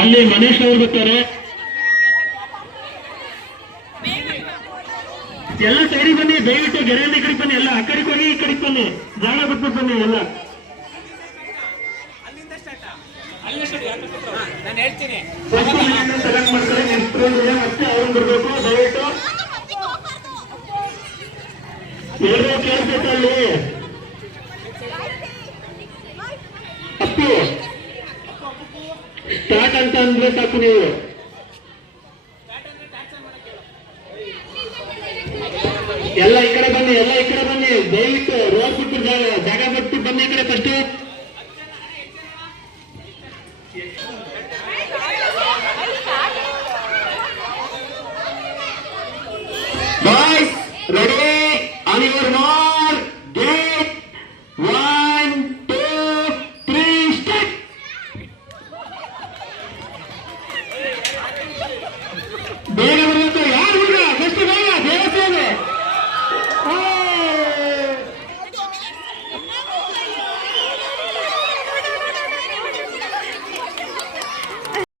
ಅಲ್ಲಿ ಮನೇಶ್ ಅವರು ಬರ್ತಾರೆ. ಎಲ್ಲ ಸೈಡಿಗೆ ಬನ್ನಿ, ದಯವಿಟ್ಟು ಗೆರೆಯಿಂದ ಈ ಕಡೆಗೆ ಬನ್ನಿ, ಎಲ್ಲ ಆ ಕಡೆಗೆ ಹೋಗಿ ಈ ಕಡೆಗೆ ಬನ್ನಿ, ಜಾಗ ಬಿಟ್ಬಿಟ್ಟು ಬನ್ನಿ ಎಲ್ಲ. ಸೆಲೆಕ್ಟ್ ಮಾಡ್ತಾರೆ, ಮತ್ತೆ ಅವ್ರು ಬರ್ಬೇಕು. ದಯವಿಟ್ಟು ಎಲ್ಲರೂ ಕೇಳಿಸ್ಬೇಕು. ಅಲ್ಲಿ ಅಪ್ಪು ಸ್ಟಾರ್ಟ್ ಅಂತ ಅಂದ್ರೆ ಸಾಕು. ನೀವು ಎಲ್ಲ ಈ ಕಡೆ ಬನ್ನಿ, ಎಲ್ಲ ಈ ಕಡೆ ಬನ್ನಿ, ದಯವಿಟ್ಟು ರೋಡ್ ಬಿಟ್ಟು ಜಾಗ ಬಿಟ್ಟು ಬನ್ನಿ ಈ ಕಡೆ first. Boys ready, on your mark, get 1 2 3 start. ಬೇಗ